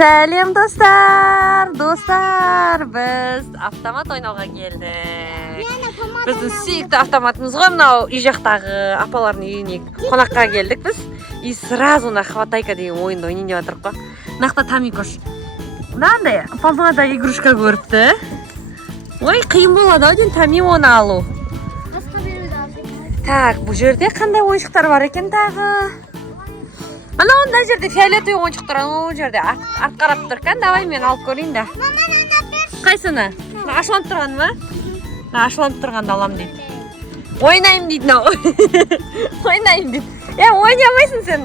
Сәлем достар, біз автомат ойнауға келдік. Біздің сүйікті автоматымыз ғой, мынау үй жақтағы апалардың үйіне қонаққа келдік біз. И сразу на хватайка деген ойынды ойнайын деп жатырмық қой. Нақта Тамикош мынандай помада игрушка көріпті. Ой, қиын болады ау деймін Тами оны алу. Так, бұл жерде қандай ойыншықтар бар екен тағы? Ана мына жерде фиолетовый ойыншықтар, ана жерде арт қарап тұр екен. Давай мен алып көрейін да. Қайсыны? Ашыланып тұрған ма? Ашыланып тұрғанды алам дейді. Ойнайым дейді мынау. Ойнайым дейді. Ойнамайсың сен.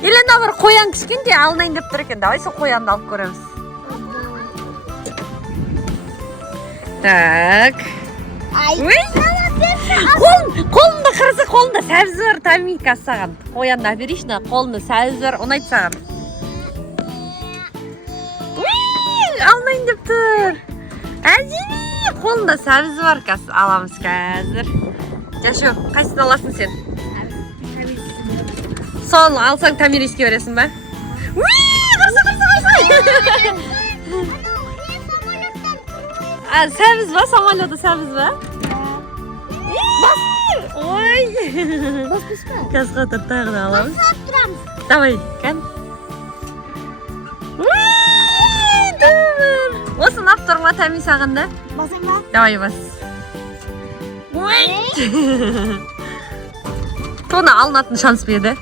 Или мына бір қоян кішкентай алынайын деп тұр екен. Давай сол қоянды алып көреміз. Так. Қолында қырсы, қолында сәбіз бар, Тамика саған. Қоянды әберейші, қолында сәбіз бар, ұнайды саған. Алынайын деп тұр. Әдемі, қолында сәбіз бар, аламыз қазір. Жашу, қайсысын аласың сен? Соны алсаң Тамириске бересің ба? Қырсы. Сәбіз ба? Самолеты сәбіз ба? Ой! Қазға тұр тағы да аламыз. Давай, кән. Осын аптырма Тами сағында. Басың ба? Давай бас. Тоны алынатын шанс беді.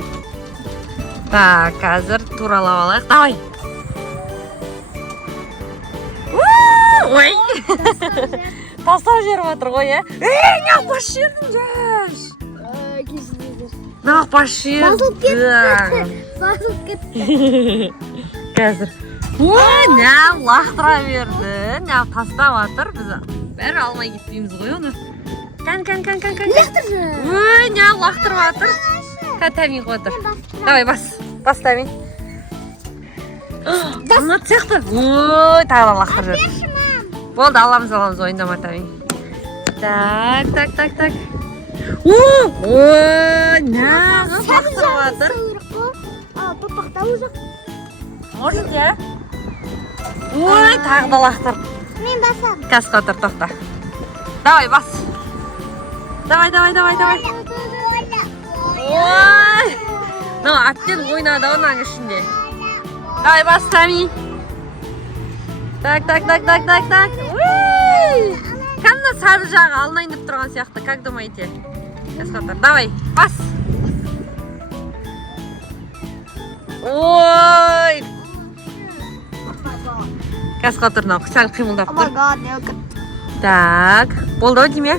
Так, қазір туралап алайық. Давай. Ой! Тастау жер батыр ғой, е? Неғып баш жердің жаш? Неғып баш жердің? Басылып кетті. Қазір. Ой, неғып лақтыра берді. Неғып тастау батыр. Біз бәрі алмай кетпейміз ғой оны. Кән. Лақтыр жа. Ой, неғып лақтыр батыр. Тами қотыр. Давай, бас. Бас Тами. Алынат сияқты. Ой, тағы лақтыр жер. Болды, аламыз ойындама Тами. Так. Ой, неғып лақтыр батыр. Папақтау жоқ. Может, е? Ой, тағы да лақтыр. Мен басам. Қазір отыр, тоқта. Давай, бас. Давай. Ой! Аттен ойнады оның ішінде. Давай, бас, Тами. Так. Кәнді сәбіз жағы алынайын деп тұрған сияқты. Как думаете? Қазір, давай, бас. Ой! Қазір отырнау, сәл қимылдап тұр. Так, болды ау дейме?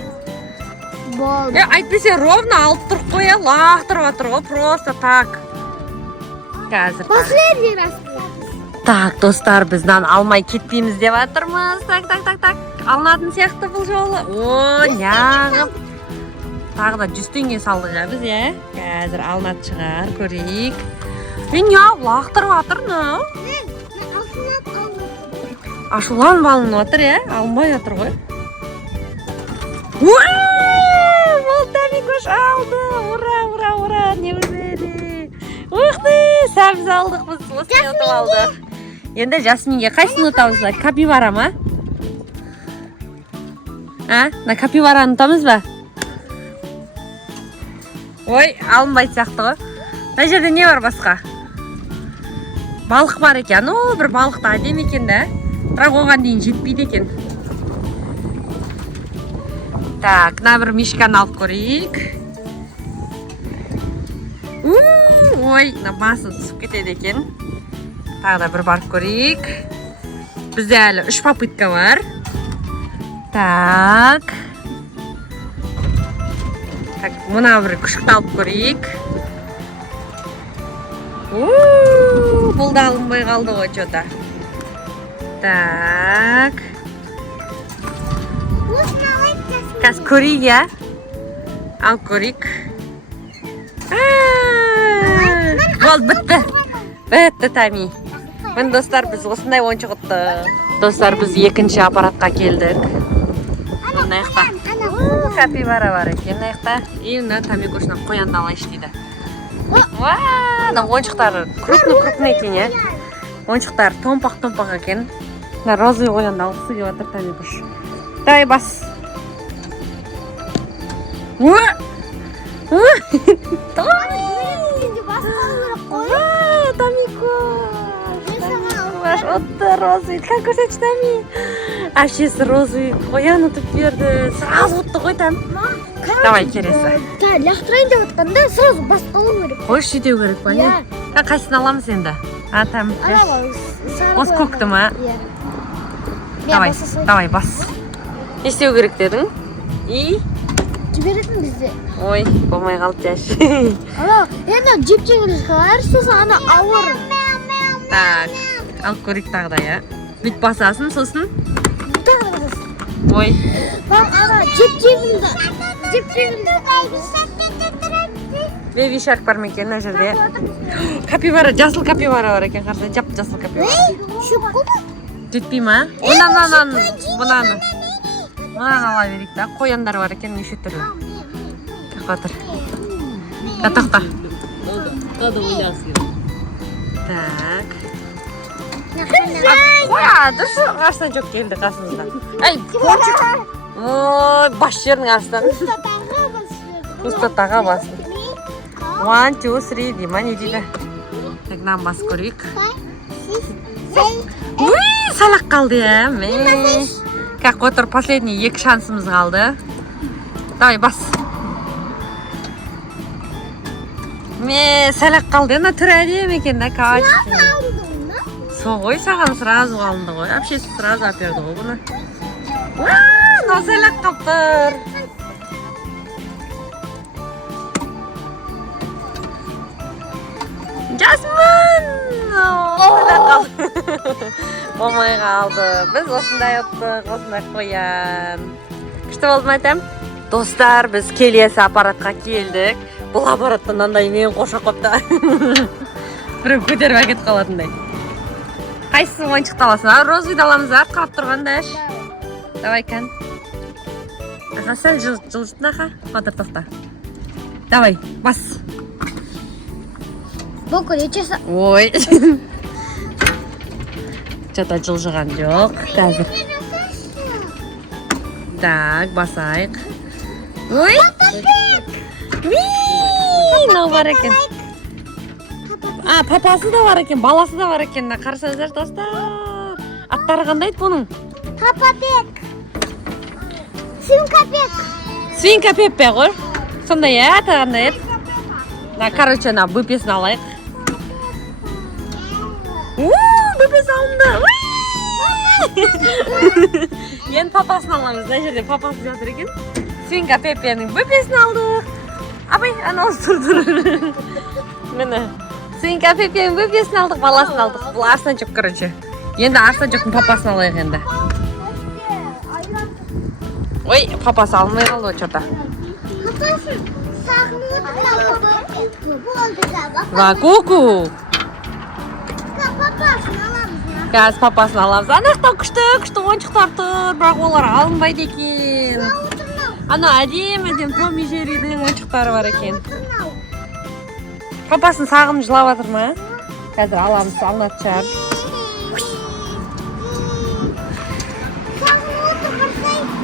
Болды. Айтпесе ровно алып тұрып қоя, лақтырып отыр ғой, просто так. Қазір. Последний раз. Так, достар, бізден алмай кетпейміз деп жатырмыз. Так. Алынатын сияқты бұл жолы. О, неғып. Тағы да 100 теңге салды жа біз, е? Қазір алынат шығар, көрейік. Неғып лақтырып жатыр, не? Ашулан балын отыр, е? Алынбай отыр ғой. Бұл Тамикош алды. Ура. Неужели? Уқты, сәбіз алдық біз. Осыны ұтып алдық. Енді Жасминге қайсыны ұтамыз ба? Капибара ма? На капибараны ұтамыз ба? Ой, алынбайды сияқты ғой. Мына жерде не бар басқа? Балық бар екен. О, бір балықты әдемі екен да. Бірақ оған дейін жетпейді екен. Так, мына бір мишканы алып көрейік. Ой, басы түсіп кетеді екен. Тағы да бір барып көрейік. Бізде әлі 3 попытка бар. Так, мұна бір күшікті алып көрейік. Бұл да алынбай қалды ғой жота. Так. Қазір көрейік, я? Алып көрейік. Болды, бітті Тами. Мін достар, біз осындай ойыншық ұтты. Достар, біз екінші аппаратқа келдік. Мына аяқта капибара бар екен, аяқта. И мына Тамикошынан қоянды алайшы дейді. Мына ойыншықтары крупный екен, иә. Ойыншықтар томпақ екен. Мына розы қойғанда алғысы келіп жатыр, Тамикуш. Давай бас. Тамикуш, отты розы. Как көрсетші, Тами? Әшесі розы қоян ұтып берді. Сразу отты қой, Там. Давай, келесі. Лақтырайын деп отқанда сразу басқа алу керек. Қой шетеу керек па, не? Қайсысын аламыз енді? Там, осы көкті ма? Давай, бас. Не істеу керек дедің? И? Жіберетін бізде. Ой, болмай қалды жаш. Енді жеп-жеңіліс қалар, сосын ана ауыр. Так, алып көрейік тағы да, я. Бүйт басасын, сосын? Ой. Ана жеп-жеңіліс. Беби шарк бар ма екен, мына жерде? Капибара, жасыл капибара бар екен, қарсы, жасыл капибара. Шөпкі ма? Жетпей ма? Мұнаны ала берейік та. Қояндар бар екен, неше түрлі. Тоқтыр. Тоқта. Так. Қояды шу, астан жоқ келді қасымызда. Әй, қончық. Ой, бас жерінің астан. Пустотаға басын. 1, 2, 3 дей ма, не дейді? Так, нам бас көрейік. Ой, салақ қалды, я. Как отыр, последний 2 шансымыз қалды. Давай, бас. Салақ қалды, ена түрі әдем екен, да, качественный. Соғой, саған сразу қалынды ғой. Апшесі сразу аперді ғой бұны. Мынау салақ қаптыр. Жасмын! Салақ қалды. Болмай қалды. Біз осындай ұттық, осындай қоян. Күшті болды ма, Тәм? Достар, біз келесі аппаратқа келдік. Бұл аппаратты мынандай мен қоша қопта. Біреу көтеріп әкетіп қалатындай. Қайсысын ойыншықты аласың? Розыды аламыз, қарап тұрғанда әш. Давай, кән. Аға, сәл жылжытын, аға. Қатыр тоқта. Давай, бас. Бұл көречесі. Ой. Что-то жылжыған жоқ. Қазір. Так, басайық. Ой. Мынау бар екен. Папасы да бар екен, баласы да бар екен. Қарасаңыздар, достар. Аттары қандай бұның? Папа-пек. Свинка-пек. Свинка-пеппе ғой. Сондай аты қандай еді? Короче, бүпесін алайық. Бүпес алынды. Енді папасын аламыз. Мына жерде папасы жатыр екен. Свинка-пеппенің бүпесін алдық. Абай, анау тұр. Міне. Свинка-пеппенің бүпесін алдық, баласын алдық. Бұл арсан жоқ, короче. Енді арсан жоқтың папасын алайық енді. Ой, папасы алынмай қалды ғой, что-то. Папасын сағынып отырған. Ва, ку-ку. Папасын аламыз. Қазір папасын аламыз. Анақтан күшті ойыншықтар тұр, бірақ олар алынбайды екен. Ана әдем Том и Джерридің ойыншықтары бар екен. Папасын сағынып жылап жатыр ма? Қазір аламыз, алынады шығар.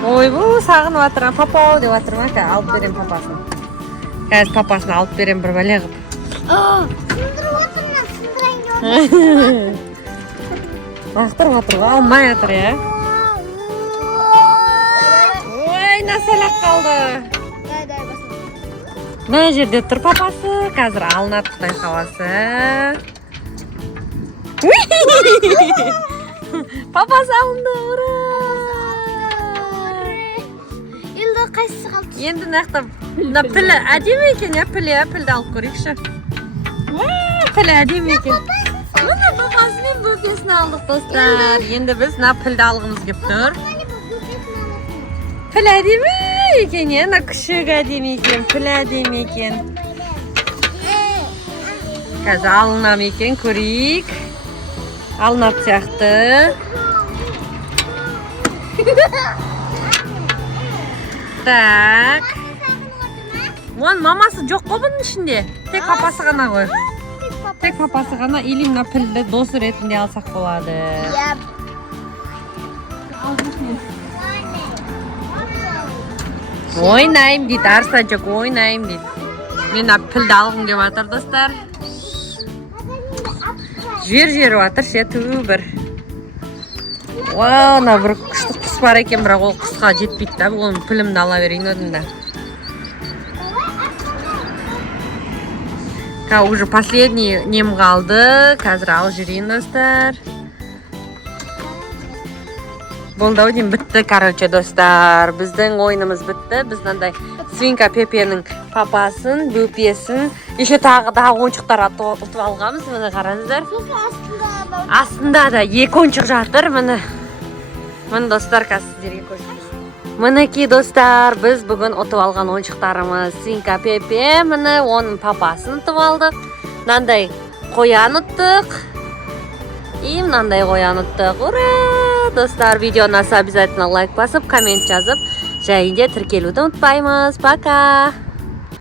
Ой, бұл сағынып жатыр, папа деп жатыр ма? Алып берем папасын. Қазір папасын алып берем бір бәле қып. Сындырып отырмын, сындырайын. Лақтырып жатыр ғой, алмай жатыр, я. Ой, насалақ қалды. Мына жерде тұр папасы, қазір алынады Құдай қаласы. Папасы алынды, ура! Енді қайсысы қалды? Енді нақта пілі әдемі екен, пілді алып көрейікші. Пілі әдемі екен. Мына папасымен бүпесін алдық, достар. Енді біз пілді алғымыз кеп тұр. Пілі әдемі екен, күшік әдемі екен, пілі әдемі екен. Қазір алынам екен, көрейік. Алынады сияқты. Так. Оның мамасы жоқ қой бұның ішінде. Тек папасы ғана ғой. Тек папасы ғана, или мына пілді досы ретінде алсақ болады. Ойнайым дейді, Арсанчик, ойнайым дейді. Мен пілді алғым келіп жатыр, достар. Жер жатыр, ше, бір. Вау, мына бір күшті құс бар екен, бірақ ол құсқа жетпейді да, оның пілімді ала берейін одында. Уже последний нем қалды, қазір ал жүрейін, достар. Болды дейін бітті, короче, достар. Біздің ойынымыз бітті. Біз мынандай свинка Пепенің папасын, бөпесін, еще тағы да ойыншықтар ұтып алғанбыз. Міне қараңыздар. Астында да екі ойыншық жатыр. Міне достар, қазір сіздерге көрсетейін. Мінекей, достар, біз бүгін ұтып алған ойыншықтарымыз свинка Пепе, міне оның папасын ұтып алдық. Мынандай қоян ұттық. И мынандай қоян ұттық. Ура! Достар, видео ұнаса обязательно лайк басып, коммент жазып, және де тіркелуді ұмытпаймыз. Пока!